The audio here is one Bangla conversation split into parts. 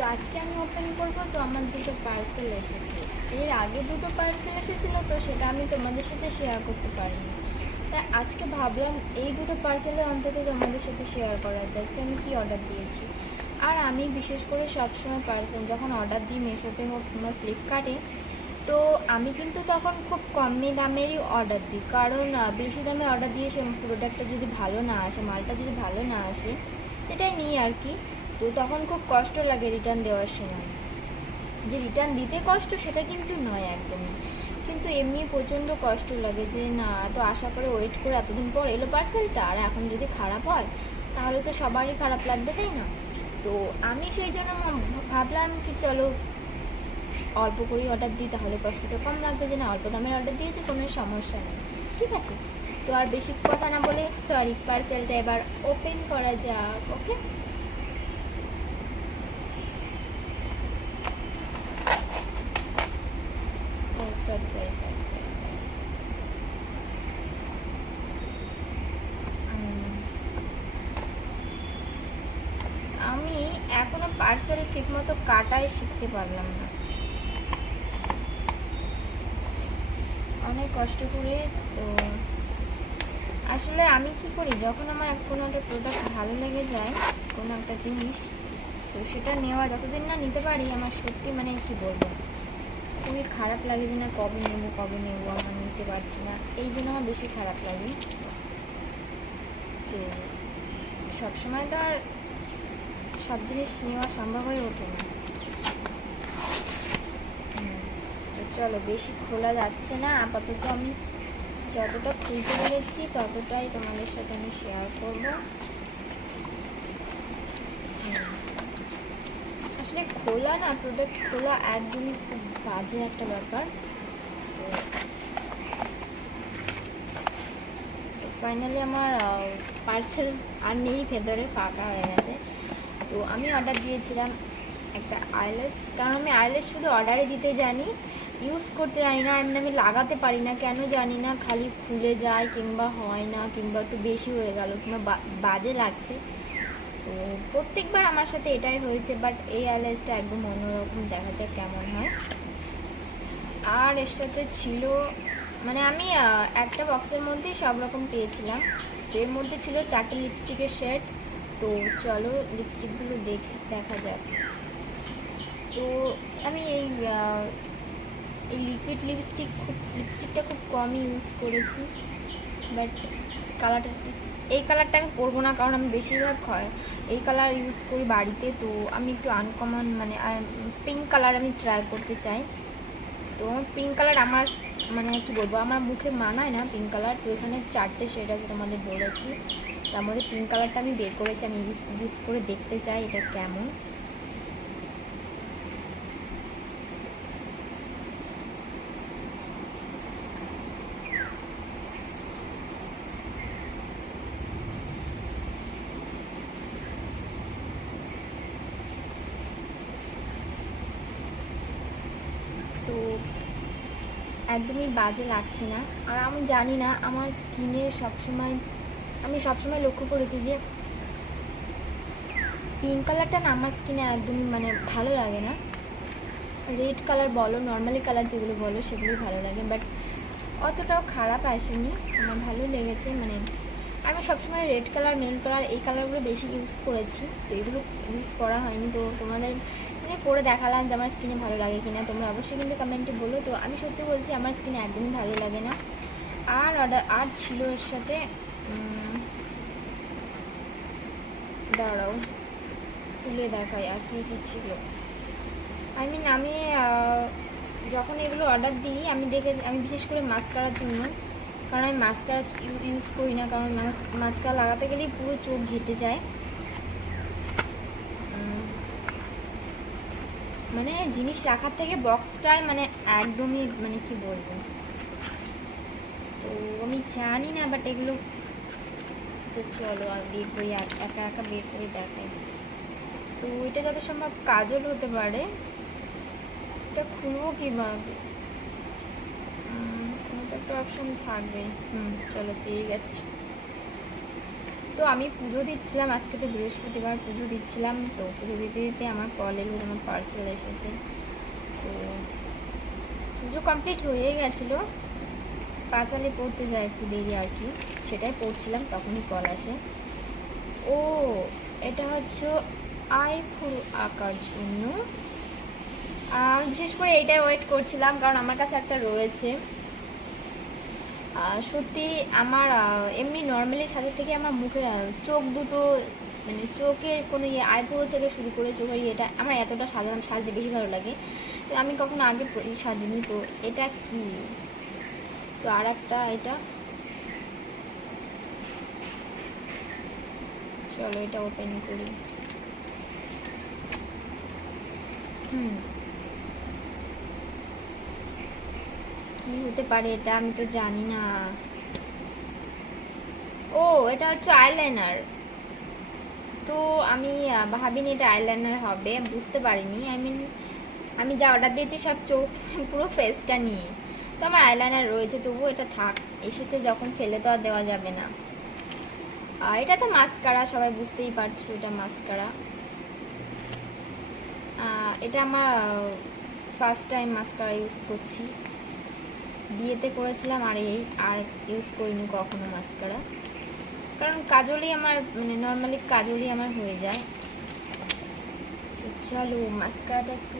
তো আজকে আমি ওপেন করবো। তো আমার দুটো পার্সেল এসেছে। এর আগে দুটো পার্সেল এসেছিলো, তো সেটা আমি তোমাদের সাথে শেয়ার করতে পারিনি। তাই আজকে ভাবলাম এই দুটো পার্সেলে অন্তত তোমাদের সাথে শেয়ার করা যায় যে আমি কী অর্ডার দিয়েছি। আর আমি বিশেষ করে সবসময় পার্সেল যখন অর্ডার দিই, মিশোতে হোক কিংবা ফ্লিপকার্টে, তো আমি কিন্তু তখন খুব কমই দামেরই অর্ডার দিই। কারণ বেশি দামে অর্ডার দিয়ে সে প্রোডাক্টটা যদি ভালো না আসে, মালটা যদি ভালো না আসে, এটাই নিই আর কি। তো তখন খুব কষ্ট লাগে রিটার্ন দেওয়ার সময়। যে রিটার্ন দিতে কষ্ট সেটা কিন্তু নয় একদমই, কিন্তু এমনি প্রচণ্ড কষ্ট লাগে যে না, এত আশা করে ওয়েট করে এতদিন পর এলো পার্সেলটা, আর এখন যদি খারাপ হয় তাহলে তো সবারই খারাপ লাগবে, তাই না? তো আমি সেই জন্য ভাবলাম কি চলো অল্প করেই অর্ডার দিই, তাহলে কষ্টটা কম লাগবে, যে না অল্প দামের অর্ডার দিয়েছি, কোনো সমস্যা নেই, ঠিক আছে। তো আর বেশি কথা না বলে পার্সেলটা এবার ওপেন করা যাক। Okay, sorry sorry sorry sorry sorry আমি এখনো পার্সেল ঠিকমতো কাটাই শিখতে পারলাম না, অনেক কষ্ট করে। তো আসলে আমি কি করি, যখন আমার কোনো একটা প্রোডাক্ট ভালো লেগে যায়, কোনো একটা জিনিস, তো সেটা নেওয়া যতদিন না নিতে পারি, আমার সত্যি মানে কি বলবো, খুবই খারাপ লাগে যে না কবে নেবো আমার নিতে পারছি না, এই জন্য আমার বেশি খারাপ লাগে। তো সবসময় তো আর সব জিনিস নেওয়া সম্ভব হয়ে ওঠে না। তো চলো, বেশি খোলা যাচ্ছে না আপাতত। আমি যতটা খুলতে পেরেছি ততটাই তোমাদের সাথে আমি শেয়ার করব। আসলে খোলা না, প্রোডাক্ট খোলা একদমই খুব বাজে একটা ব্যাপার। তো ফাইনালি আমার পার্সেল আর নেই, ভেতরে ফাঁকা হয়ে গেছে। তো আমি অর্ডার দিয়েছিলাম একটা আইল্যাশ, কারণ আমি আইল্যাশ শুধু অর্ডারে দিতে জানি, ইউজ করতে জানি না। এমনি আমি লাগাতে পারি না, কেন জানি না, খালি খুলে যায় কিংবা হয় না, কিংবা একটু বেশি হয়ে গেল কিংবা বাজে লাগছে। তো প্রত্যেকবার আমার সাথে এটাই হয়েছে, বাট এই আইল্যাশটা একদম অন্যরকম, দেখা যাক কেমন হয়। আর এর সাথে ছিল মানে আমি একটা বক্সের মধ্যেই সব রকম পেয়েছিলাম। এর মধ্যে ছিল 4টে লিপস্টিকের শেড। তো চলো লিপস্টিকগুলো দেখা যাক। তো আমি এই লিকুইড লিপস্টিকটা খুব কমই ইউজ করেছি, বাট কালারটা, এই কালারটা আমি পরবো না, কারণ আমি বেশিরভাগ এই কালার ইউজ করি বাড়িতে। তো আমি একটু আনকমন মানে পিঙ্ক কালার আমি ট্রাই করতে চাই। তো পিঙ্ক কালার আমার মানে কি বলবো, আমার মুখে মানায় না পিঙ্ক কালার। তো এখানে 4টে শেড আছে তোমাদের বলেছি, তার মধ্যে পিঙ্ক কালারটা আমি বের করেছি। আমি ইউজ করে দেখতে চাই এটা কেমন। তো একদমই বাজে লাগছে না। আর আমি জানি না, আমার স্কিনে আমি সবসময় লক্ষ্য করেছি যে পিঙ্ক কালারটা না আমার স্কিনে একদমই মানে ভালো লাগে না। রেড কালার বলো, নর্মালি কালার যেগুলো বলো সেগুলোই ভালো লাগে, বাট অতটাও খারাপ আসেনি, আমার ভালো লেগেছে। মানে আমি সবসময় রেড কালার, মেরুন কালার, এই কালারগুলো বেশি ইউজ করেছি। তো এগুলো ইউজ করা হয়নি। তো তোমাদের মানে পরে দেখালাম যে আমার স্কিনে ভালো লাগে কিনা, তোমরা অবশ্যই কিন্তু কমেন্টে বলো। তো আমি সত্যি বলছি, আমার স্কিনে একদমই ভালো লাগে না। আর ছিল এর সাথে, দাঁড়াও তুলে দেখাই আর কী কী ছিল। আমি যখন এগুলো অর্ডার দিই, আমি বিশেষ করে মাস্কারার জন্য, কারণ আমি মাস্কারা ইউজ করি না, কারণ আমার মাস্কারা লাগাতে গেলেই পুরো চোখ ঘেটে যায়। মানে জিনিস রাখার থেকে বক্সটায় মানে একদমই মানে কি বলবো। তো আমি জানি না, বাট এগুলো তো চলো আর বের করি, একা একা বের করে দেখাই। তো এটা যত সম্ভব কাজল হতে পারে। এটা খুলবো কীভাবে, কোনো তো একটা অপশান থাকবে। চলো পেয়ে গেছি। তো তো আমি পুজো দিচ্ছিলাম, আজকে তো বৃহস্পতিবার, পুজো দিচ্ছিলাম, তো পুজো দিতে দিতে আমার কল এলো, আমার পার্সেল এসেছে। তো পুজো কমপ্লিট হয়ে গেছিলো, পাঁচালি পড়তে যায় একটু দেরি আর কি, সেটাই পড়ছিলাম, তখনই কল আসে। ও এটা হচ্ছে ফুল আঁকার জন্য, বিশেষ করে এইটাই ওয়েট করছিলাম, কারণ আমার কাছে একটা রয়েছে। সত্যি আমার এমনি নর্মালি সাজের থেকে আমার মুখে চোখ দুটো, মানে চোখের কোনো আইব্রো থেকে শুরু করে চোখের এটা আমার এতটা সাধারণ সাজতে বেশি ভালো লাগে। তো আমি কখনো আগে সাজিনি। তো এটা কি, তো আর একটা এটা, চলো এটা ওপেন করি। কি হতে পারে এটা, আমি তো জানি না। ও এটা হচ্ছে আইলাইনার। তো আমি ভাবিনি এটা আইলাইনার হবে, বুঝতে পারিনি। আমি যা অর্ডার দিয়েছি সব চোখ পুরো ফেসটা নিয়ে, তো আমার আইলাইনার রয়েছে, তবুও এটা থাক, এসেছে যখন ফেলে তো আর দেওয়া যাবে না। এটা তো মাস্কারা, সবাই বুঝতেই পারছো এটা মাস্কারা। এটা আমার ফার্স্ট টাইম মাস্কারা ইউজ করছি, বিয়েতে করেছিলাম আর ইউজ করিনি কখনো মাস্কারা, কারণ কাজলই আমার, মানে নর্মালি কাজলই আমার হয়ে যায়। তো চলো মাস্কারাটা একটু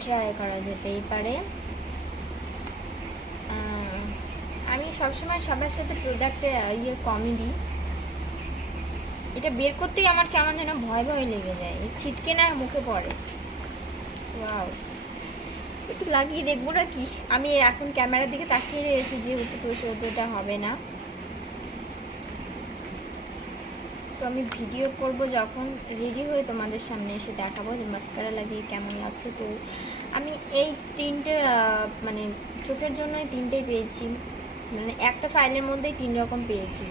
ট্রাই করা যেতেই পারে। আমি সবসময় সবার সাথে প্রোডাক্টে কমই দিই, এটা বের করতেই আমার কেমন যেন ভয় ভয় লেগে যায়, ছিটকে না মুখে পড়ে। ওয়াও, একটু লাগিয়ে দেখবো না কি, আমি এখন ক্যামেরার দিকে তাকিয়ে রয়েছি যেহেতু, তো সেহেতু এটা হবে না। তো আমি ভিডিও করব যখন রেডি হয়ে তোমাদের সামনে এসে দেখাবো যে মাস্কারা লাগিয়ে কেমন লাগছে। তো আমি এই তিনটে মানে চোখের জন্য এই তিনটেই পেয়েছি, মানে একটা ফাইলের মধ্যেই 3 রকম পেয়েছি।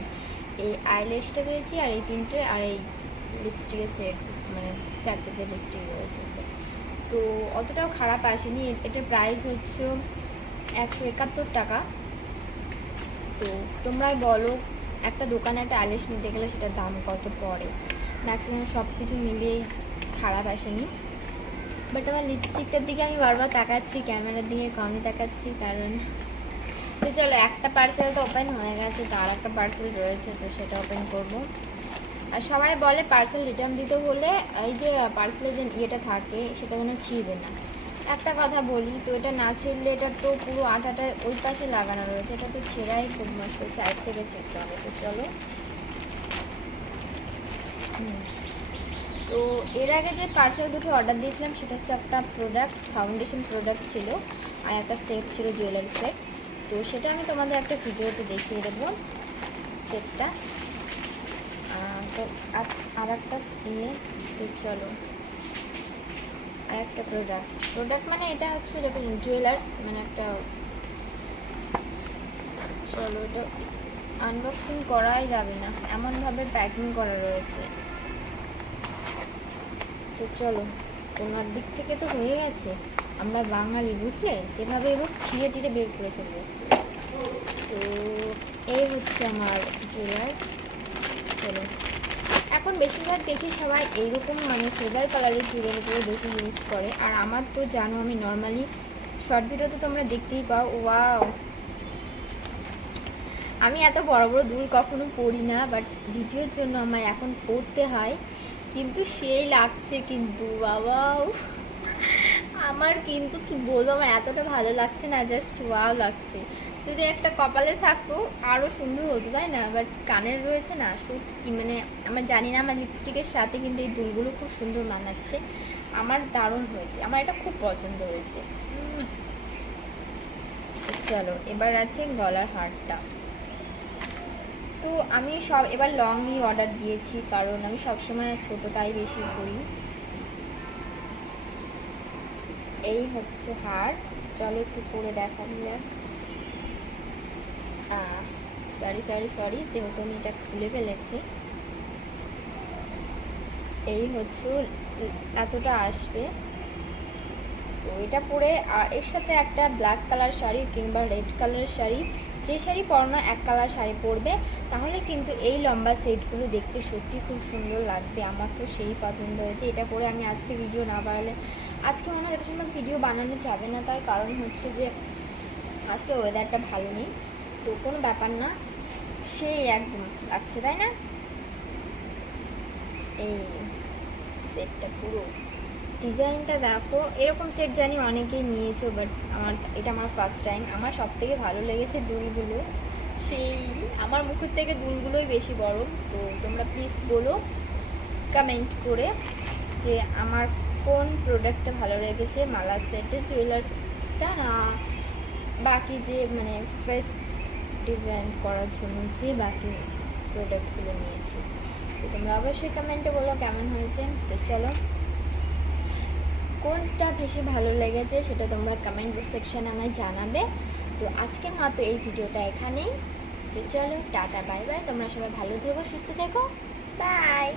এই আইল্যাশটা পেয়েছি, আর এই তিনটে, আর এই লিপস্টিকের সেট, মানে 4টে যে লিপস্টিক রয়েছে সেট। তো অতটাও খারাপ আসেনি। এটার প্রাইস হচ্ছে 171 টাকা। তো তোমরাই বলো একটা দোকানে একটা আইল্যাশ নিতে গেলে সেটার দাম কত পড়ে। ম্যাক্সিমাম সব কিছু মিলিয়েই খারাপ আসেনি, বাট আমার লিপস্টিকটার দিকে আমি বারবার তাকাচ্ছি, ক্যামেরার দিকে কমই তাকাচ্ছি, কারণ তো চলো একটা পার্সেল তো ওপেন হয়ে গেছে, তো আর একটা পার্সেল রয়েছে, তো সেটা ওপেন করব। আর সবাই বলে পার্সেল রিটার্ন দিতে হলে এই যে পার্সেলের যে ইয়েটা থাকে সেটা যেন ছিঁড়বে না। একটা কথা বলি, তো এটা না ছিঁড়লে, এটা তো পুরো আঠাটা ওই পাশে লাগানো রয়েছে, এটা তো ছেঁড়াই খুব মুশকিল, সাইড থেকে ছিঁড়তে হবে। তো চলো, তো এর আগে যে পার্সেল দুটো অর্ডার দিয়েছিলাম সেটা হচ্ছে একটা প্রোডাক্ট, ফাউন্ডেশন প্রোডাক্ট ছিল, আর একটা সেট ছিল, জুয়েলারি সেট। তো সেটা আমি তোমাদের একটা ভিডিওতে দেখিয়ে দেবো সেটটা। তো আর একটা ইয়ে, তো চলো আর একটা প্রোডাক্ট মানে এটা হচ্ছে যখন জুয়েলার্স, মানে একটা, চলো এটা আনবক্সিং করাই যাবে না, এমনভাবে প্যাকিং করা রয়েছে। তো চলো, তোমার দিক থেকে তো হয়ে গেছে, আমরা বাঙালি বুঝলে, যেভাবে এবং ছিঁড়ে টিড়ে বের করে ফেলবো। তো এই হচ্ছে আমার জুয়েলার। চলো, এখন বেশিরভাগ দেখি সবাই এইরকম মানে সিলভার কালারের জুয়েলারি করে বেশি ইউজ করে, আর আমার তো জানো আমি নর্মালি শর্ট ভিডিওতে তোমরা দেখতেই পাও। ওয়াও, আমি এত বড় বড় দুল কখনো পরি না, বাট ভিডিওর জন্য আমার এখন পরতে হয়, কিন্তু সেই লাগছে কিন্তু বাবা, আমার কিন্তু কি বলবো, আমার এতটা ভালো লাগছে না, জাস্ট ওয়াও লাগছে। যদি একটা কপালে থাকতো আরও সুন্দর হতো, তাই না? বাট কানের রয়েছে না, সত্যি মানে আমার জানি না, আমার লিপস্টিকের সাথে কিন্তু এই দুলগুলো খুব সুন্দর মানাচ্ছে, আমার দারুণ হয়েছে, আমার এটা খুব পছন্দ হয়েছে। চলো এবার আছে গলার হারটা। তো আমি এবার লংই অর্ডার দিয়েছি, কারণ আমি সবসময় ছোটোটাই বেশি করি। এই হচ্ছে হার, চলো একটু পরে দেখাবি। সরি যেহেতু আমি এটা খুলে ফেলেছি। এই হচ্ছে এতটা আসবে। তো এটা পরে, আর এর সাথে একটা ব্ল্যাক কালার শাড়ি কিংবা রেড কালারের শাড়ি যে শাড়ি পরো না এক কালার শাড়ি পরবে, তাহলে কিন্তু এই লম্বা সেটগুলো দেখতে সত্যি খুব সুন্দর লাগবে। আমার তো সেই পছন্দ হয়েছে। এটা পরে আমি আজকে ভিডিও না বানালে, আজকে মনে হয় সময় ভিডিও বানানো যাবে না, তার কারণ হচ্ছে যে আজকে ওয়েদারটা ভালো নেই। তো কোনো ব্যাপার না, সেই একদম লাগছে, তাই না? এই সেটটা পুরো ডিজাইনটা দেখো, এরকম সেট জানি অনেকেই নিয়েছো, বাট এটা আমার ফার্স্ট টাইম। আমার সব থেকে ভালো লেগেছে দুলগুলো, সেই আমার মুখের থেকে দুলগুলোই বেশি বড়। তো তোমরা প্লিজ বলো কমেন্ট করে যে আমার কোন প্রোডাক্টটা ভালো লেগেছে, মালা সেটের জুয়েলারটা না বাকি যে মানে ফেস ডিজাইন করার জন্য যে বাকি প্রোডাক্টগুলো নিয়েছি। তো তোমরা অবশ্যই কমেন্টে বলো কেমন হয়েছে। তো চলো, কোনটা বেশি ভালো লেগেছে সেটা তোমরা কমেন্ট সেকশানে আমায় জানাবে। তো আজকের মতো এই ভিডিওটা এখানেই। তো চলো, টাটা বাই বাই, তোমরা সবাই ভালো থেকো, সুস্থ থেকো, বাই।